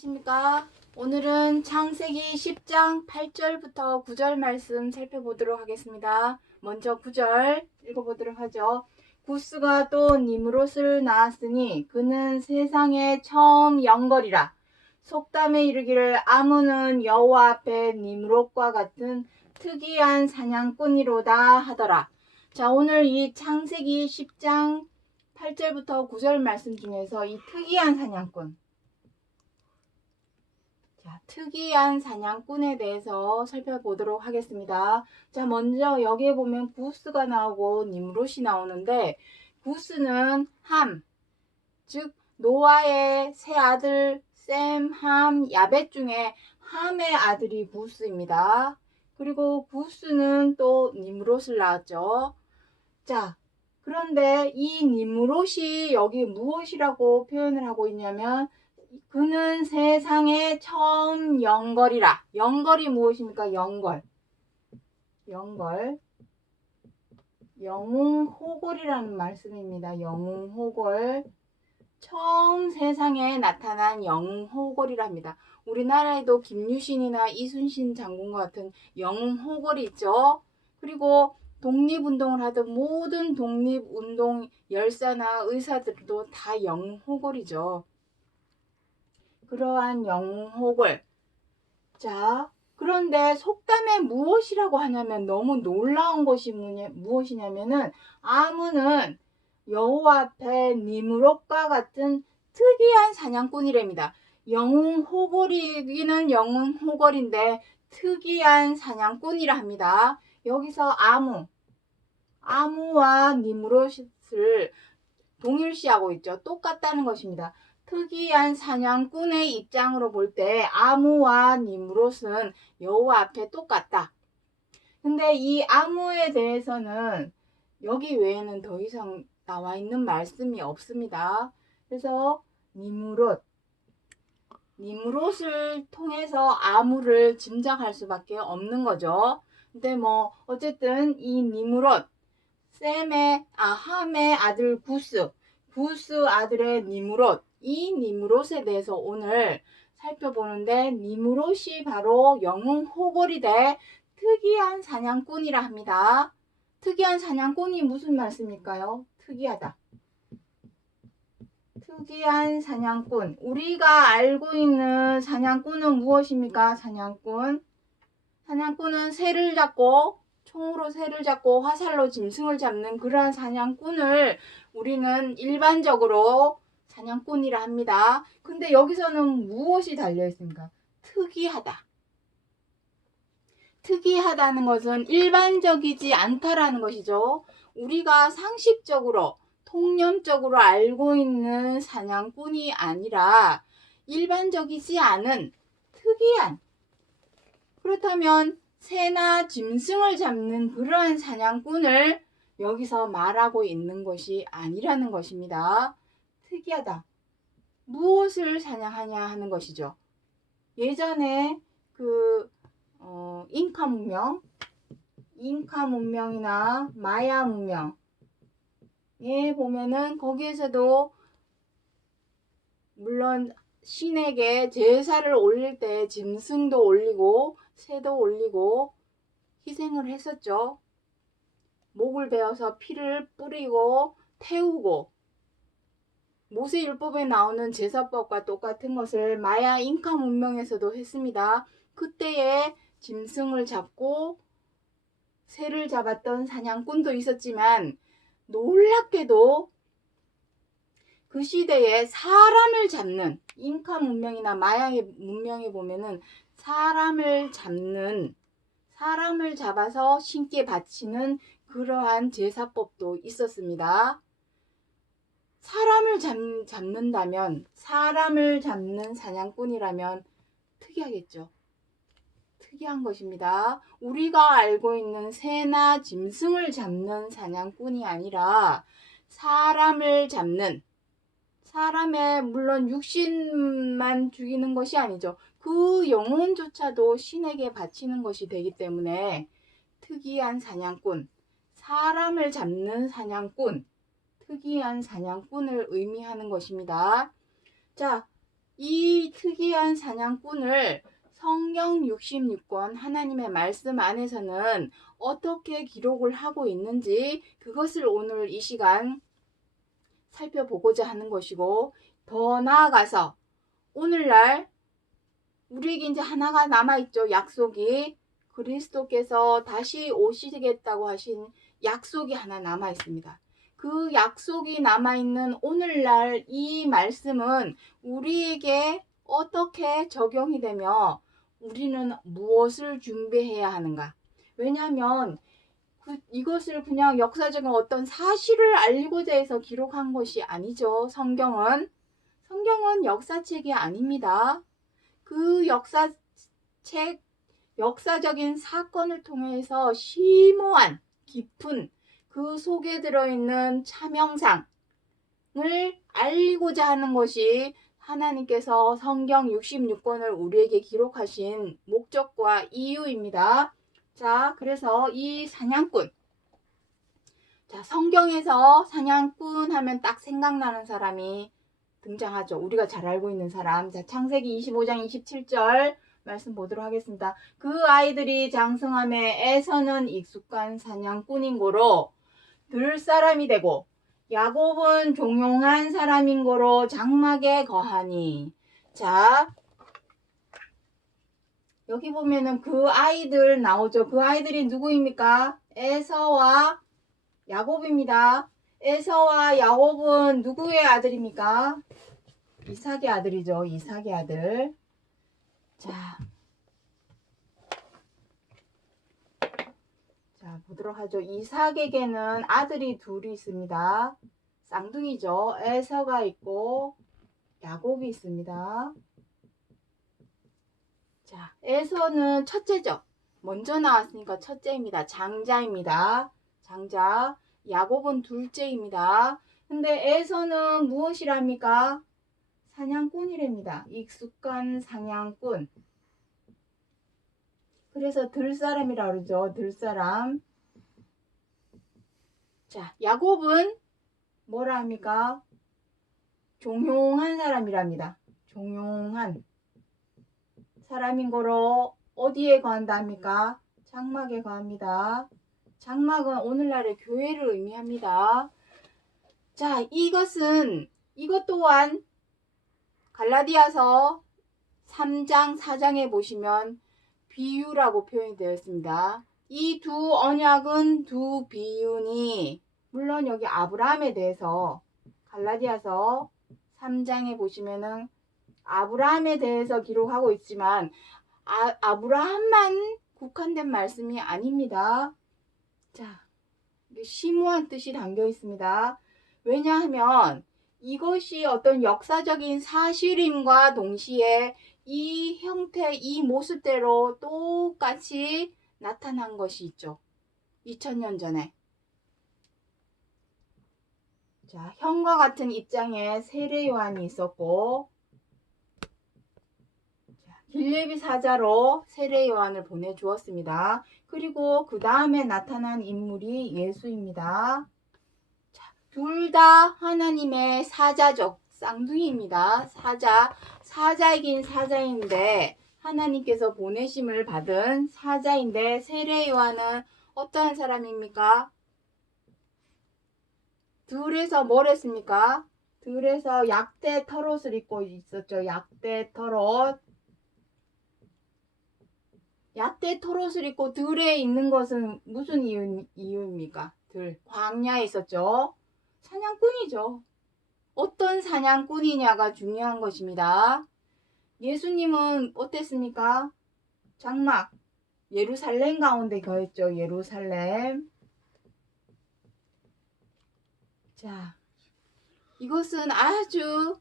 안녕하십니까? 오늘은 창세기 10장 8절부터 9절 말씀 살펴보도록 하겠습니다. 먼저 9절 읽어보도록 하죠. 구스가 또 니므롯을 낳았으니 그는 세상에 처음 영걸이라. 속담에 이르기를 아무는 여호와 앞에 니므롯과 같은 특이한 사냥꾼이로다 하더라. 자, 오늘 이 창세기 10장 8절부터 9절 말씀 중에서 이 특이한 사냥꾼, 특이한 사냥꾼에 대해서 살펴보도록 하겠습니다. 자, 먼저 여기에 보면 구스가 나오고 니므롯이 나오는데, 구스는 함, 즉 노아의 세 아들 셈, 함, 야벳 중에 함의 아들이 구스입니다. 그리고 구스는 또 니므롯을 낳았죠. 자, 그런데 이 니므롯이 여기 무엇이라고 표현을 하고 있냐면, 그는 세상에 처음 영걸이라. 영걸이 무엇입니까? 영걸. 영웅호걸이라는 말씀입니다. 영웅호걸. 처음 세상에 나타난 영웅호걸이랍니다. 우리나라에도 김유신이나 이순신 장군과 같은 영웅호걸이 있죠. 그리고 독립운동을 하던 모든 독립운동 열사나 의사들도 다 영웅호걸이죠. 그러한 영웅호걸. 자, 그런데 속담에 무엇이라고 하냐면 너무 놀라운 것이 무엇이냐면은 아무는 여호와 앞에 니므롯과 같은 특이한 사냥꾼이랍니다. 영웅호걸이기는 영웅호걸인데 특이한 사냥꾼이라 합니다. 여기서 아무와 니므롯을 동일시하고 있죠. 똑같다는 것입니다. 특이한 사냥꾼의 입장으로 볼 때 아무와 니므롯은 여호와 앞에 똑같다. 근데 이 아무에 대해서는 여기 외에는 더 이상 나와 있는 말씀이 없습니다. 그래서 니므롯을 통해서 아무를 짐작할 수밖에 없는 거죠. 근데 뭐 어쨌든 이 니므롯, 함의 아들 구스 아들의 니므롯, 이 니므롯에 대해서 오늘 살펴보는데, 니므롯이 바로 영웅호걸이 돼 특이한 사냥꾼이라 합니다. 특이한 사냥꾼이 무슨 말씀일까요? 특이하다. 특이한 사냥꾼. 우리가 알고 있는 사냥꾼은 무엇입니까? 사냥꾼은 총으로 새를 잡고 화살로 짐승을 잡는 그러한 사냥꾼을 우리는 일반적으로 사냥꾼이라 합니다. 근데 여기서는 무엇이 달려 있습니까? 특이하다는 것은 일반적이지 않다라는 것이죠. 우리가 상식적으로, 통념적으로 알고 있는 사냥꾼이 아니라 일반적이지 않은 특이한, 그렇다면 새나 짐승을 잡는 그러한 사냥꾼을 여기서 말하고 있는 것이 아니라는 것입니다. 특이하다. 무엇을 사냥하냐 하는 것이죠. 예전에 잉카 문명이나 마야 문명에 보면은 거기에서도 물론 신에게 제사를 올릴 때 짐승도 올리고 새도 올리고 희생을 했었죠. 목을 베어서 피를 뿌리고 태우고, 모세율법에 나오는 제사법과 똑같은 것을 마야 잉카 문명에서도 했습니다. 그때에 짐승을 잡고 새를 잡았던 사냥꾼도 있었지만, 놀랍게도 그 시대에 사람을 잡는, 잉카 문명이나 마야의 문명에 보면은 사람을 잡아서 신께 바치는 그러한 제사법도 있었습니다. 사람을 잡는다면, 사람을 잡는 사냥꾼이라면 특이하겠죠. 특이한 것입니다. 우리가 알고 있는 새나 짐승을 잡는 사냥꾼이 아니라 사람을 잡는, 사람의 물론 육신만 죽이는 것이 아니죠. 그 영혼조차도 신에게 바치는 것이 되기 때문에 특이한 사냥꾼, 사람을 잡는 사냥꾼, 특이한 사냥꾼을 의미하는 것입니다. 자, 이 특이한 사냥꾼을 성경 66권 하나님의 말씀 안에서는 어떻게 기록을 하고 있는지 그것을 오늘 이 시간 살펴보고자 하는 것이고, 더 나아가서 오늘날 우리에게 이제 하나가 남아있죠. 약속이. 그리스도께서 다시 오시겠다고 하신 약속이 하나 남아있습니다. 그 약속이 남아있는 오늘날 이 말씀은 우리에게 어떻게 적용이 되며 우리는 무엇을 준비해야 하는가? 왜냐하면 이것을 그냥 역사적인 어떤 사실을 알리고자 해서 기록한 것이 아니죠. 성경은 역사책이 아닙니다. 그 역사적인 사건을 통해서 심오한 깊은 그 속에 들어있는 참영상을 알리고자 하는 것이 하나님께서 성경 66권을 우리에게 기록하신 목적과 이유입니다. 자, 그래서 이 사냥꾼. 자, 성경에서 사냥꾼 하면 딱 생각나는 사람이 등장하죠. 우리가 잘 알고 있는 사람. 자, 창세기 25장 27절 말씀 보도록 하겠습니다. 그 아이들이 장성함에 에서는 익숙한 사냥꾼인 고로 들 사람이 되고 야곱은 종용한 사람인 고로 장막에 거하니. 자, 여기 보면은 그 아이들 나오죠. 그 아이들이 누구입니까? 에서와 야곱입니다. 에서와 야곱은 누구의 아들입니까? 이삭의 아들이죠. 이삭의 아들. 자, 보도록 하죠. 이삭에게는 아들이 둘이 있습니다. 쌍둥이죠. 에서가 있고 야곱이 있습니다. 자, 에서는 첫째죠. 먼저 나왔으니까 첫째입니다. 장자입니다. 장자. 야곱은 둘째입니다. 근데 에서는 무엇이랍니까? 사냥꾼이랍니다. 익숙한 사냥꾼. 그래서 들사람이라 그러죠. 들사람. 자, 야곱은 뭐라 합니까? 종용한 사람이랍니다. 종용한 사람인 거로 어디에 거한다 합니까? 장막에 거합니다. 장막은 오늘날의 교회를 의미합니다. 자, 이것 또한 갈라디아서 3장 4장에 보시면 비유라고 표현이 되어 있습니다. 이 두 언약은 두 비유니, 물론 여기 아브라함에 대해서 갈라디아서 3장에 보시면은 아브라함에 대해서 기록하고 있지만 아브라함만 국한된 말씀이 아닙니다. 자, 심오한 뜻이 담겨 있습니다. 왜냐하면 이것이 어떤 역사적인 사실임과 동시에 이 형태, 이 모습대로 똑같이 나타난 것이 있죠. 2000년 전에. 자, 형과 같은 입장에 세례 요한이 있었고, 빌립이 사자로 세례 요한을 보내주었습니다. 그리고 그 다음에 나타난 인물이 예수입니다. 둘 다 하나님의 사자적 쌍둥이입니다. 사자이긴 사자인데 하나님께서 보내심을 받은 사자인데, 세례 요한은 어떠한 사람입니까? 들에서 뭘 했습니까? 들에서 약대 털옷을 입고 있었죠. 약대 털옷. 약대 털옷을 입고 들에 있는 것은 무슨 이유입니까? 광야에 있었죠. 사냥꾼이죠. 어떤 사냥꾼이냐가 중요한 것입니다. 예수님은 어땠습니까? 장막, 예루살렘 가운데 거했죠. 예루살렘. 자, 이것은 아주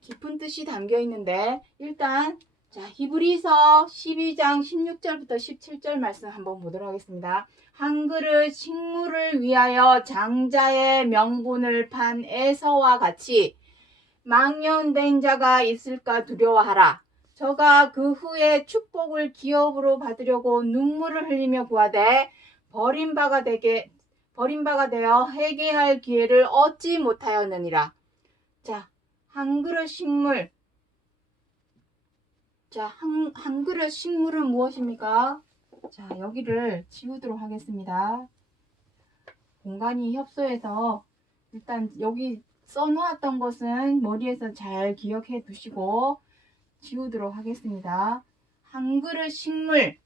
깊은 뜻이 담겨 있는데, 일단 자, 히브리서 12장 16절부터 17절 말씀 한번 보도록 하겠습니다. 한 그릇 식물을 위하여 장자의 명분을 판 에서와 같이 망령된 자가 있을까 두려워하라. 저가 그 후에 축복을 기업으로 받으려고 눈물을 흘리며 구하되 버림바가 되어 회개할 기회를 얻지 못하였느니라. 자, 한 그릇 식물, 자, 한 그릇 식물은 무엇입니까? 자, 여기를 지우도록 하겠습니다. 공간이 협소해서 일단 여기 써놓았던 것은 머리에서 잘 기억해 두시고 지우도록 하겠습니다. 한 그릇 식물.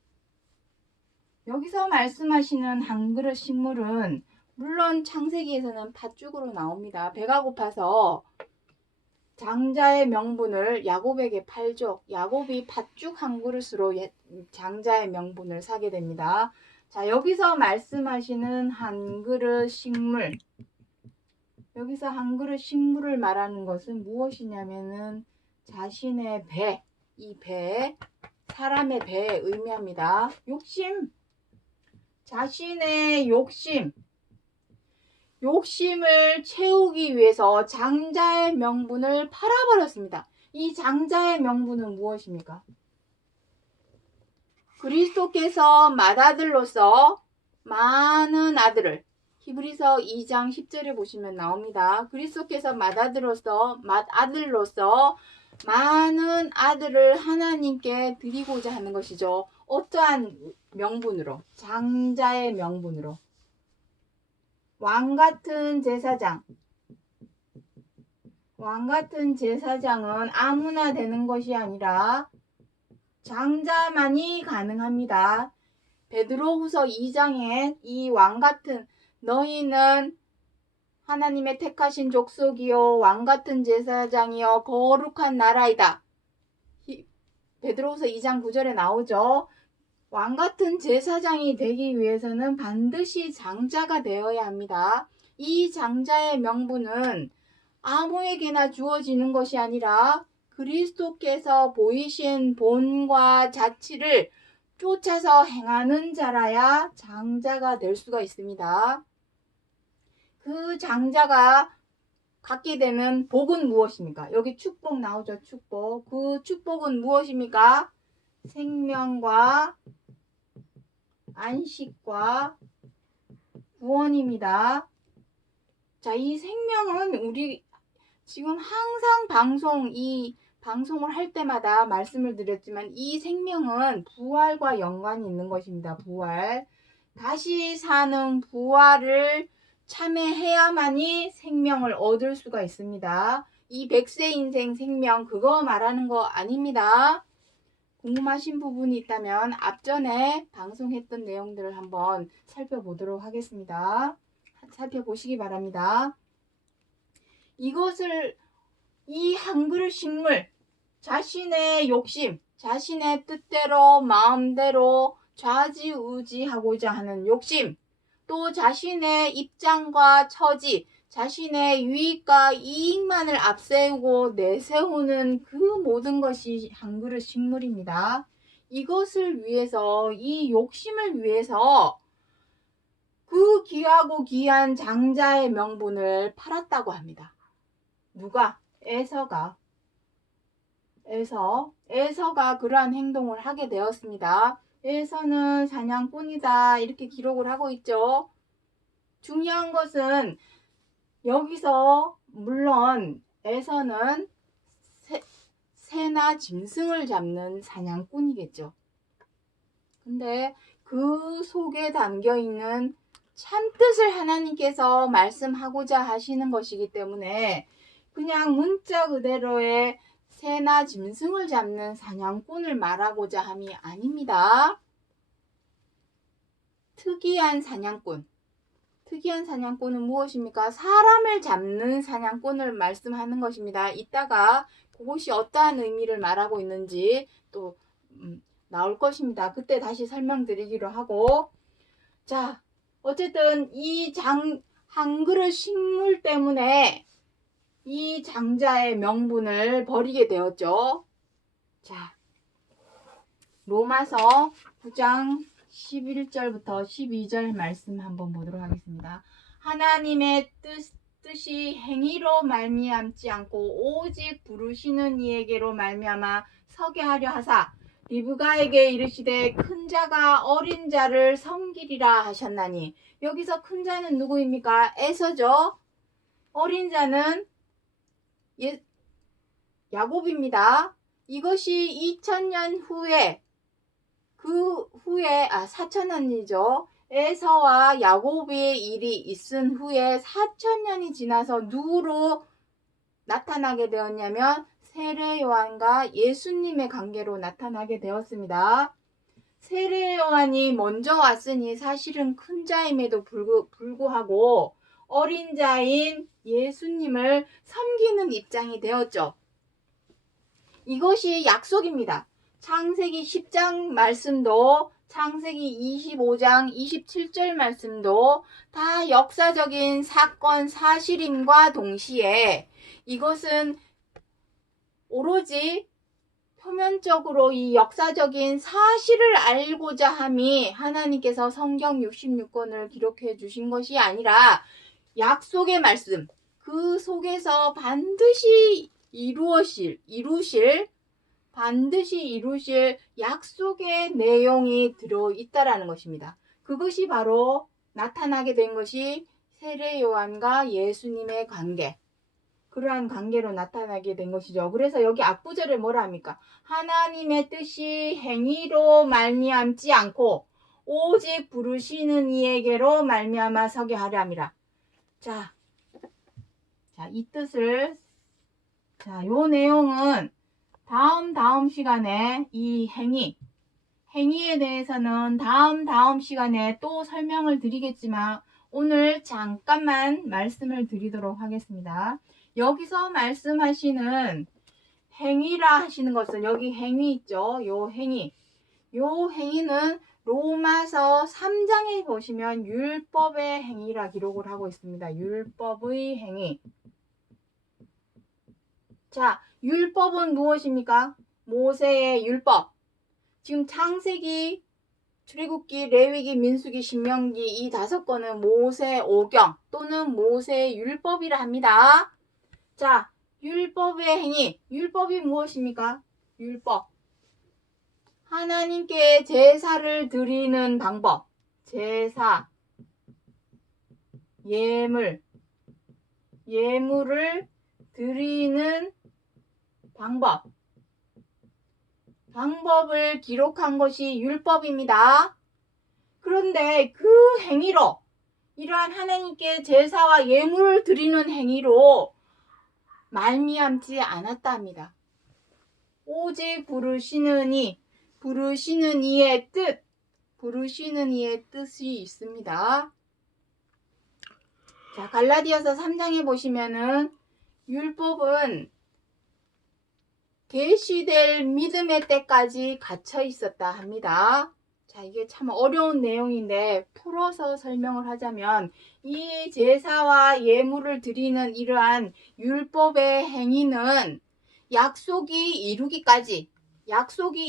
여기서 말씀하시는 한 그릇 식물은 물론 창세기에서는 팥죽으로 나옵니다. 배가 고파서 장자의 명분을 야곱에게 팔죠. 야곱이 팥죽 한 그릇으로 장자의 명분을 사게 됩니다. 자, 여기서 말씀하시는 한 그릇 식물. 여기서 한 그릇 식물을 말하는 것은 무엇이냐면은 자신의 배, 이 배, 사람의 배에 의미합니다. 욕심, 자신의 욕심을 채우기 위해서 장자의 명분을 팔아버렸습니다. 이 장자의 명분은 무엇입니까? 그리스도께서 맏아들로서 많은 아들을, 히브리서 2장 10절에 보시면 나옵니다. 그리스도께서 맏아들로서 많은 아들을 하나님께 드리고자 하는 것이죠. 어떠한 명분으로? 장자의 명분으로. 왕같은 제사장은 아무나 되는 것이 아니라 장자만이 가능합니다. 베드로후서 2장에 이 왕같은, 너희는 하나님의 택하신 족속이요 왕같은 제사장이요 거룩한 나라이다. 베드로후서 2장 9절에 나오죠. 왕같은 제사장이 되기 위해서는 반드시 장자가 되어야 합니다. 이 장자의 명분은 아무에게나 주어지는 것이 아니라 그리스도께서 보이신 본과 자치를 쫓아서 행하는 자라야 장자가 될 수가 있습니다. 그 장자가 갖게 되는 복은 무엇입니까? 여기 축복 나오죠. 축복. 그 축복은 무엇입니까? 생명과 안식과 구원입니다. 자, 이 생명은 우리 지금 항상 방송을 할 때마다 말씀을 드렸지만 이 생명은 부활과 연관이 있는 것입니다. 부활. 다시 사는 부활을 참여해야만이 생명을 얻을 수가 있습니다. 이 100세 인생 생명 그거 말하는 거 아닙니다. 궁금하신 부분이 있다면 앞전에 방송했던 내용들을 한번 살펴보도록 하겠습니다. 살펴보시기 바랍니다. 이 한 그릇 식물, 자신의 욕심, 자신의 뜻대로 마음대로 좌지우지하고자 하는 욕심, 또 자신의 입장과 처지, 자신의 유익과 이익만을 앞세우고 내세우는 그 모든 것이 한 그릇 식물입니다. 이것을 위해서, 이 욕심을 위해서 그 귀하고 귀한 장자의 명분을 팔았다고 합니다. 누가? 에서가 그러한 행동을 하게 되었습니다. 에서는 사냥꾼이다 이렇게 기록을 하고 있죠. 중요한 것은 여기서 물론 에서는 새나 짐승을 잡는 사냥꾼이겠죠. 근데 그 속에 담겨 있는 참뜻을 하나님께서 말씀하고자 하시는 것이기 때문에 그냥 문자 그대로의 새나 짐승을 잡는 사냥꾼을 말하고자 함이 아닙니다. 특이한 사냥꾼은 무엇입니까? 사람을 잡는 사냥꾼을 말씀하는 것입니다. 이따가 그것이 어떠한 의미를 말하고 있는지 또 나올 것입니다. 그때 다시 설명드리기로 하고, 자, 어쨌든 이 한 그릇 식물 때문에 이 장자의 명분을 버리게 되었죠. 자, 로마서 9장 11절부터 12절 말씀 한번 보도록 하겠습니다. 하나님의 뜻이 행위로 말미암지 않고 오직 부르시는 이에게로 말미암아 서게 하려 하사 리브가에게 이르시되 큰 자가 어린 자를 섬기리라 하셨나니, 여기서 큰 자는 누구입니까? 에서죠. 어린 자는 야곱입니다. 이것이 2000년 후에 4000년이죠. 에서와 야곱의 일이 있은 후에 4000년이 지나서 누구로 나타나게 되었냐면 세례 요한과 예수님의 관계로 나타나게 되었습니다. 세례 요한이 먼저 왔으니 사실은 큰 자임에도 불구하고 어린 자인 예수님을 섬기는 입장이 되었죠. 이것이 약속입니다. 창세기 10장 말씀도 창세기 25장 27절 말씀도 다 역사적인 사건 사실임과 동시에 이것은 오로지 표면적으로 이 역사적인 사실을 알고자 함이 하나님께서 성경 66권을 기록해 주신 것이 아니라 약속의 말씀, 그 속에서 반드시 이루실 약속의 내용이 들어있다라는 것입니다. 그것이 바로 나타나게 된 것이 세례 요한과 예수님의 관계, 그러한 관계로 나타나게 된 것이죠. 그래서 여기 앞구절에 뭐라 합니까? 하나님의 뜻이 행위로 말미암지 않고 오직 부르시는 이에게로 말미암아 서게 하려 함이라. 이 뜻을, 요 내용은 다음 시간에 이 행위에 대해서는 다음 시간에 또 설명을 드리겠지만 오늘 잠깐만 말씀을 드리도록 하겠습니다. 여기서 말씀하시는 행위라 하시는 것은 여기 행위 있죠. 요 행위는 로마서 3장에 보시면 율법의 행위라 기록을 하고 있습니다. 율법의 행위. 율법은 무엇입니까? 모세의 율법. 지금 창세기, 출애굽기, 레위기, 민수기, 신명기 이 5권은 모세 오경 또는 모세의 율법이라 합니다. 율법의 행위. 율법이 무엇입니까? 율법. 하나님께 제사를 드리는 방법. 제사, 예물을 드리는 방법을 기록한 것이 율법입니다. 그런데 그 행위로, 이러한 하나님께 제사와 예물을 드리는 행위로 말미암지 않았다 합니다. 오직 부르시는 이의 뜻이 있습니다. 갈라디아서 3장에 보시면은 율법은 계시될 믿음의 때까지 갇혀 있었다 합니다. 이게 참 어려운 내용인데 풀어서 설명을 하자면 이 제사와 예물을 드리는 이러한 율법의 행위는 약속이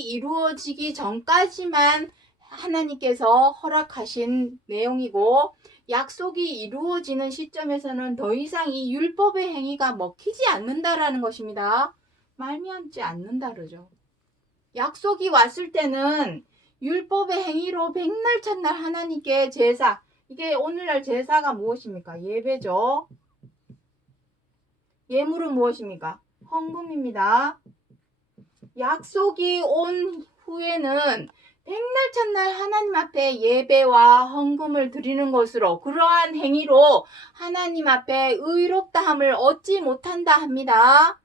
이루어지기 전까지만 하나님께서 허락하신 내용이고 약속이 이루어지는 시점에서는 더 이상 이 율법의 행위가 먹히지 않는다라는 것입니다. 말미암지 않는다 그러죠. 약속이 왔을 때는 율법의 행위로 백날 첫날 하나님께 제사, 이게 오늘날 제사가 무엇입니까? 예배죠. 예물은 무엇입니까? 헌금입니다. 약속이 온 후에는 백날 첫날 하나님 앞에 예배와 헌금을 드리는 것으로, 그러한 행위로 하나님 앞에 의롭다함을 얻지 못한다 합니다.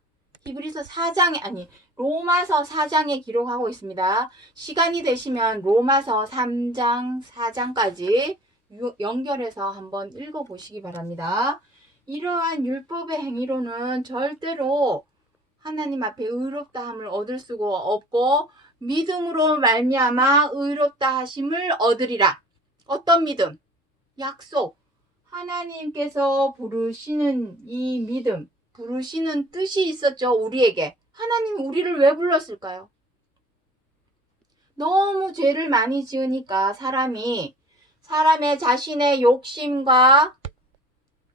로마서 4장에 기록하고 있습니다. 시간이 되시면 로마서 3장, 4장까지 연결해서 한번 읽어보시기 바랍니다. 이러한 율법의 행위로는 절대로 하나님 앞에 의롭다함을 얻을 수가 없고 믿음으로 말미암아 의롭다 하심을 얻으리라. 어떤 믿음? 약속. 하나님께서 부르시는 이 믿음, 부르시는 뜻이 있었죠. 우리에게. 하나님이 우리를 왜 불렀을까요? 너무 죄를 많이 지으니까 사람의 자신의 욕심과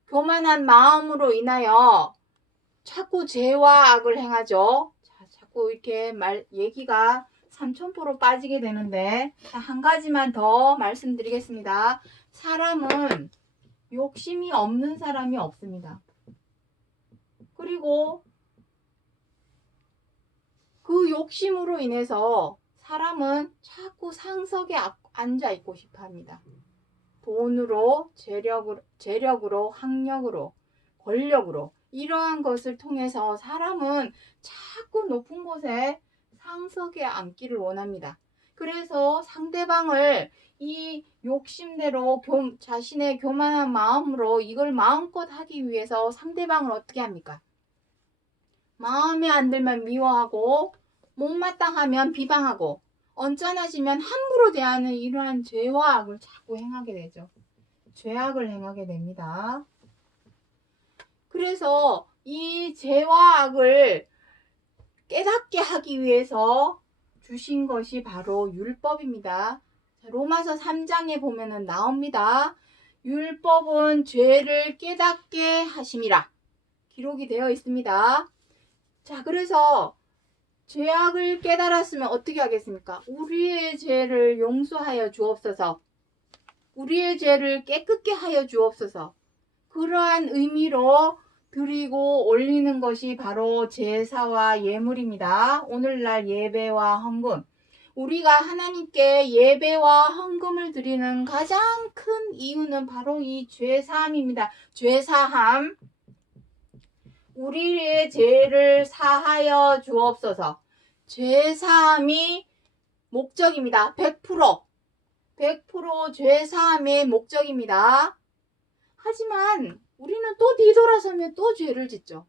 교만한 마음으로 인하여 자꾸 죄와 악을 행하죠. 자꾸 이렇게 얘기가 삼천포로 빠지게 되는데 한 가지만 더 말씀드리겠습니다. 사람은 욕심이 없는 사람이 없습니다. 그리고 그 욕심으로 인해서 사람은 자꾸 상석에 앉아 있고 싶어 합니다. 돈으로, 재력으로, 학력으로, 권력으로 이러한 것을 통해서 사람은 자꾸 높은 곳에 상석에 앉기를 원합니다. 그래서 상대방을 이 욕심대로 자신의 교만한 마음으로 이걸 마음껏 하기 위해서 상대방을 어떻게 합니까? 마음에 안 들면 미워하고 못마땅하면 비방하고 언짢아지면 함부로 대하는 이러한 죄와 악을 자꾸 행하게 되죠. 죄악을 행하게 됩니다. 그래서 이 죄와 악을 깨닫게 하기 위해서 주신 것이 바로 율법입니다. 로마서 3장에 보면은 나옵니다. 율법은 죄를 깨닫게 하심이라 기록이 되어 있습니다. 자, 그래서 죄악을 깨달았으면 어떻게 하겠습니까? 우리의 죄를 용서하여 주옵소서. 우리의 죄를 깨끗게 하여 주옵소서. 그러한 의미로 드리고 올리는 것이 바로 제사와 예물입니다. 오늘날 예배와 헌금. 우리가 하나님께 예배와 헌금을 드리는 가장 큰 이유는 바로 이 죄사함입니다. 죄사함. 우리의 죄를 사하여 주옵소서. 죄사함이 목적입니다. 100% 죄사함의 목적입니다. 하지만 우리는 또 뒤돌아서면 또 죄를 짓죠.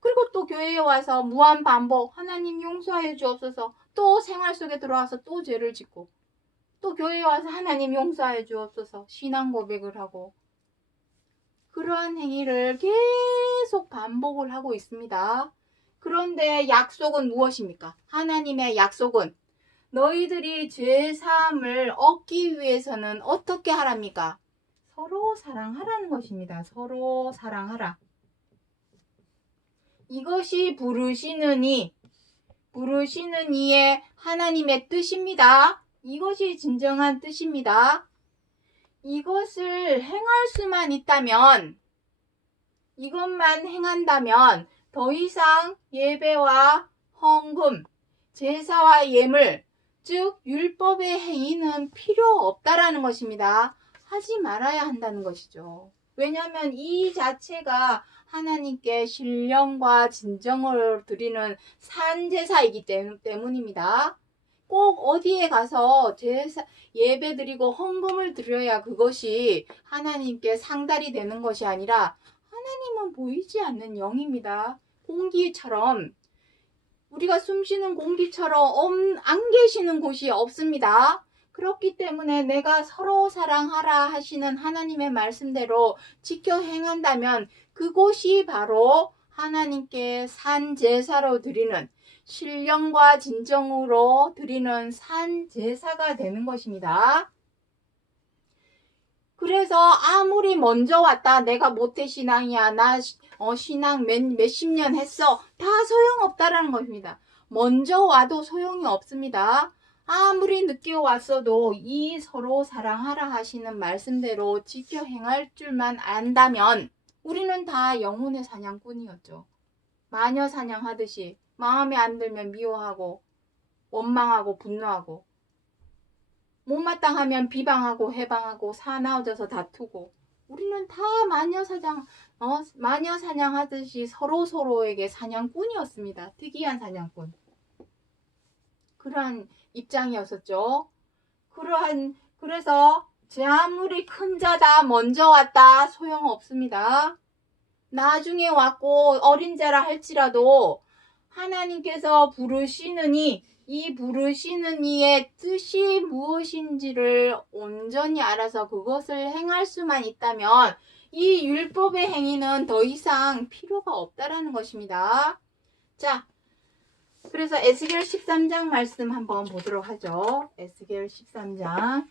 그리고 또 교회에 와서 무한 반복 하나님 용서하여 주옵소서. 또 생활 속에 들어와서 또 죄를 짓고 또 교회에 와서 하나님 용서하여 주옵소서. 신앙 고백을 하고 그러한 행위를 계속 반복을 하고 있습니다. 그런데 약속은 무엇입니까? 하나님의 약속은 너희들이 죄사함을 얻기 위해서는 어떻게 하랍니까? 서로 사랑하라는 것입니다. 서로 사랑하라. 이것이 부르시는 이의 하나님의 뜻입니다. 이것이 진정한 뜻입니다. 이것을 행할 수만 있다면, 이것만 행한다면 더 이상 예배와 헌금, 제사와 예물, 즉 율법의 행위는 필요 없다라는 것입니다. 하지 말아야 한다는 것이죠. 왜냐하면 이 자체가 하나님께 신령과 진정을 드리는 산제사이기 때문입니다. 꼭 어디에 가서 예배 드리고 헌금을 드려야 그것이 하나님께 상달이 되는 것이 아니라 하나님은 보이지 않는 영입니다. 공기처럼 우리가 숨쉬는 공기처럼 안 계시는 곳이 없습니다. 그렇기 때문에 내가 서로 사랑하라 하시는 하나님의 말씀대로 지켜 행한다면 그곳이 바로 하나님께 산제사로 드리는 신령과 진정으로 드리는 산제사가 되는 것입니다. 그래서 아무리 먼저 왔다 내가 모태신앙이야 나 신앙 몇십 년 했어 다 소용없다라는 것입니다. 먼저 와도 소용이 없습니다. 아무리 늦게 왔어도 이 서로 사랑하라 하시는 말씀대로 지켜 행할 줄만 안다면 우리는 다 영혼의 사냥꾼이었죠. 마녀 사냥하듯이 마음에 안 들면 미워하고 원망하고 분노하고 못마땅하면 비방하고 해방하고 사나워져서 다투고 우리는 다 마녀 사냥하듯이 서로에게 사냥꾼이었습니다. 특이한 사냥꾼. 그러한 입장이었었죠. 그래서 제 아무리 큰 자다 먼저 왔다 소용없습니다. 나중에 왔고 어린 자라 할지라도 하나님께서 부르시느니 이 부르시는 이의 뜻이 무엇인지를 온전히 알아서 그것을 행할 수만 있다면 이 율법의 행위는 더 이상 필요가 없다라는 것입니다. 자, 그래서 에스겔 13장 말씀 한번 보도록 하죠. 에스겔 13장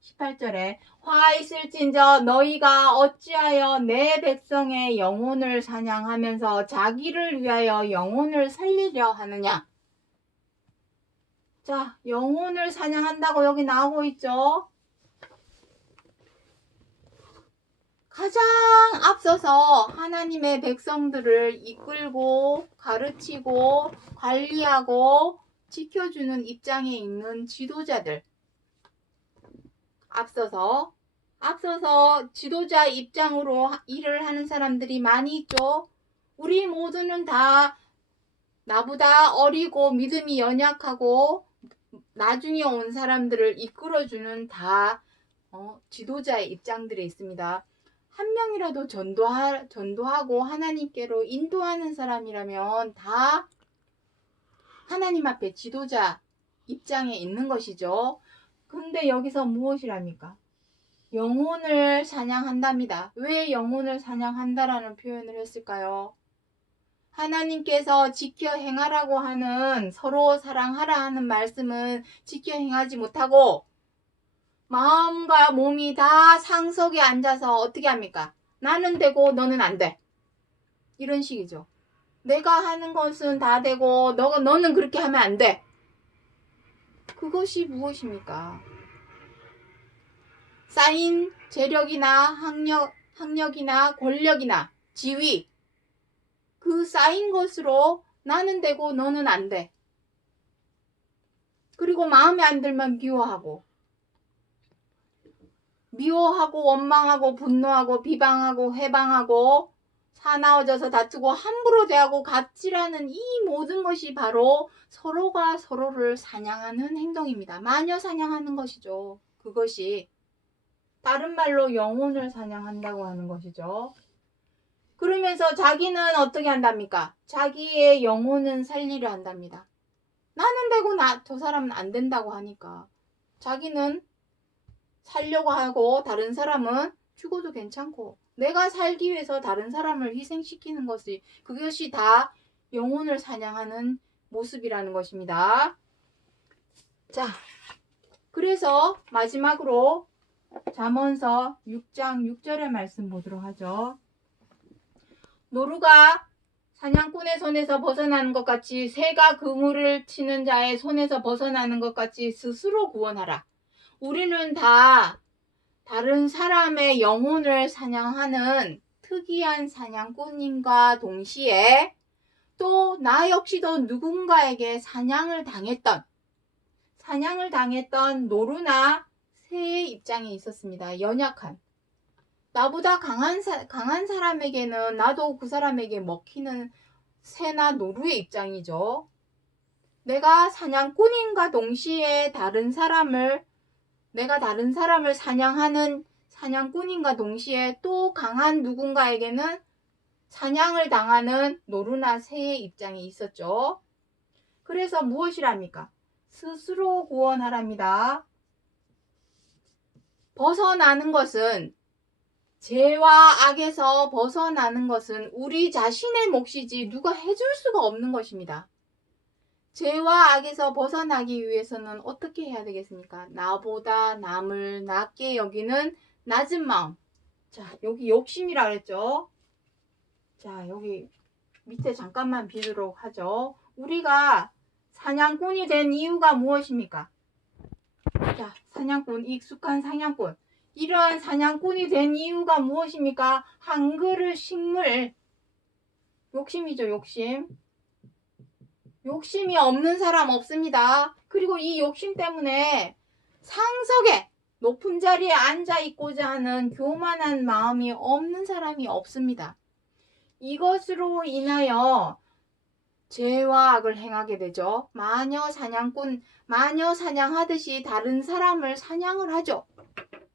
18절에 화 있을진저 너희가 어찌하여 내 백성의 영혼을 사냥하면서 자기를 위하여 영혼을 살리려 하느냐. 자, 영혼을 사냥한다고 여기 나오고 있죠. 가장 앞서서 하나님의 백성들을 이끌고 가르치고 관리하고 지켜주는 입장에 있는 지도자들, 앞서서 지도자 입장으로 일을 하는 사람들이 많이 있죠. 우리 모두는 다 나보다 어리고 믿음이 연약하고 나중에 온 사람들을 이끌어주는 다 지도자의 입장들이 있습니다. 한 명이라도 전도하고 하나님께로 인도하는 사람이라면 다 하나님 앞에 지도자 입장에 있는 것이죠. 근데 여기서 무엇이랍니까? 영혼을 사냥한답니다. 왜 영혼을 사냥한다라는 표현을 했을까요? 하나님께서 지켜 행하라고 하는, 서로 사랑하라 하는 말씀은 지켜 행하지 못하고 마음과 몸이 다 상석에 앉아서 어떻게 합니까? 나는 되고 너는 안 돼. 이런 식이죠. 내가 하는 것은 다 되고 너는 그렇게 하면 안 돼. 그것이 무엇입니까? 쌓인 재력이나 학력이나 권력이나 지위, 그 쌓인 것으로 나는 되고 너는 안 돼. 그리고 마음에 안 들면 미워하고 원망하고 분노하고 비방하고 회방하고 사나워져서 다투고 함부로 대하고 갑질하는 이 모든 것이 바로 서로가 서로를 사냥하는 행동입니다. 마녀 사냥하는 것이죠. 그것이 다른 말로 영혼을 사냥한다고 하는 것이죠. 그러면서 자기는 어떻게 한답니까? 자기의 영혼은 살리려 한답니다. 나는 되고 저 사람은 안 된다고 하니까 자기는 살려고 하고 다른 사람은 죽어도 괜찮고, 내가 살기 위해서 다른 사람을 희생시키는 그것이 다 영혼을 사냥하는 모습이라는 것입니다. 자, 그래서 마지막으로 잠언서 6장 6절의 말씀 보도록 하죠. 노루가 사냥꾼의 손에서 벗어나는 것 같이, 새가 그물을 치는 자의 손에서 벗어나는 것 같이 스스로 구원하라. 우리는 다 다른 사람의 영혼을 사냥하는 특이한 사냥꾼인과 동시에 또 나 역시도 누군가에게 사냥을 당했던 노루나 새의 입장에 있었습니다. 연약한, 나보다 강한 사람에게는 나도 그 사람에게 먹히는 새나 노루의 입장이죠. 내가 사냥꾼인과 동시에 내가 다른 사람을 사냥하는 사냥꾼인과 동시에 또 강한 누군가에게는 사냥을 당하는 노루나 새의 입장에 있었죠. 그래서 무엇이랍니까? 스스로 구원하랍니다. 벗어나는 것은, 죄와 악에서 벗어나는 것은 우리 자신의 몫이지 누가 해줄 수가 없는 것입니다. 죄와 악에서 벗어나기 위해서는 어떻게 해야 되겠습니까? 나보다 남을 낮게 여기는 낮은 마음. 자, 여기 욕심이라 그랬죠? 자, 여기 밑에 잠깐만 비도록 하죠. 우리가 사냥꾼이 된 이유가 무엇입니까? 자, 익숙한 사냥꾼. 이러한 사냥꾼이 된 이유가 무엇입니까? 한 그릇 식물. 욕심이죠, 욕심. 욕심이 없는 사람 없습니다. 그리고 이 욕심 때문에 상석에 높은 자리에 앉아 있고자 하는 교만한 마음이 없는 사람이 없습니다. 이것으로 인하여 죄와 악을 행하게 되죠. 마녀 사냥하듯이 다른 사람을 사냥을 하죠.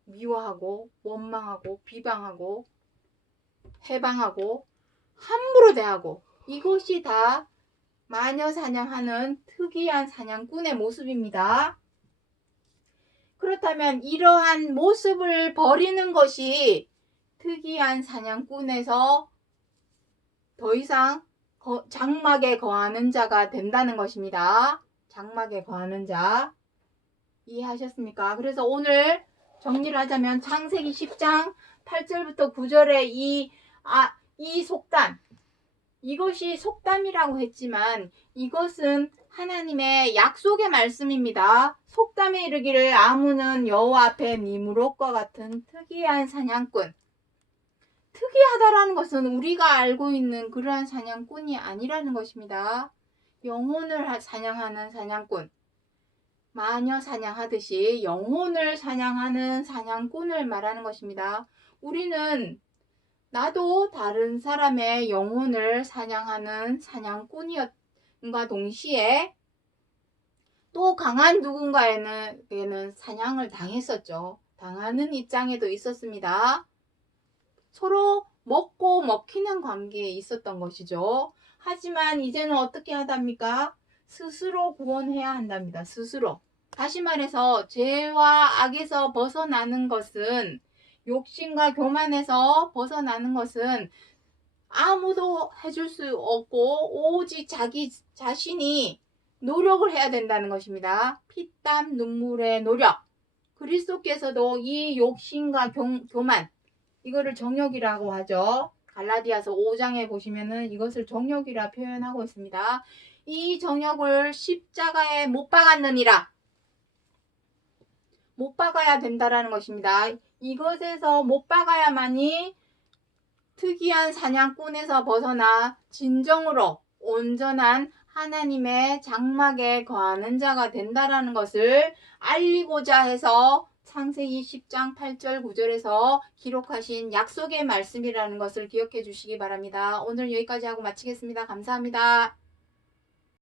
미워하고 원망하고 비방하고 해방하고 함부로 대하고, 이것이 다 마녀 사냥하는 특이한 사냥꾼의 모습입니다. 그렇다면 이러한 모습을 버리는 것이 특이한 사냥꾼에서 더 이상 장막에 거하는 자가 된다는 것입니다. 장막에 거하는 자. 이해하셨습니까? 그래서 오늘 정리를 하자면 창세기 10장 8절부터 9절의 이 속담, 이것이 속담이라고 했지만 이것은 하나님의 약속의 말씀입니다. 속담에 이르기를 아무는 여호와 앞에 미무롯과 같은 특이한 사냥꾼, 특이하다라는 것은 우리가 알고 있는 그러한 사냥꾼이 아니라는 것입니다. 영혼을 사냥하는 사냥꾼, 마녀 사냥하듯이 영혼을 사냥하는 사냥꾼을 말하는 것입니다. 우리는 나도 다른 사람의 영혼을 사냥하는 사냥꾼이었음과 동시에 또 강한 누군가에는 사냥을 당했었죠. 당하는 입장에도 있었습니다. 서로 먹고 먹히는 관계에 있었던 것이죠. 하지만 이제는 어떻게 하답니까? 스스로 구원해야 한답니다. 스스로. 다시 말해서 죄와 악에서 벗어나는 것은, 욕심과 교만에서 벗어나는 것은 아무도 해줄 수 없고 오직 자기 자신이 노력을 해야 된다는 것입니다. 피땀 눈물의 노력. 그리스도께서도 이 욕심과 교만, 이거를 정욕이라고 하죠. 갈라디아서 5장에 보시면은 이것을 정욕이라 표현하고 있습니다. 이 정욕을 십자가에 못 박았느니라. 못 박아야 된다라는 것입니다. 이것에서 못 박아야만이 특이한 사냥꾼에서 벗어나 진정으로 온전한 하나님의 장막에 거하는 자가 된다라는 것을 알리고자 해서 창세기 10장 8절 9절에서 기록하신 약속의 말씀이라는 것을 기억해 주시기 바랍니다. 오늘 여기까지 하고 마치겠습니다. 감사합니다.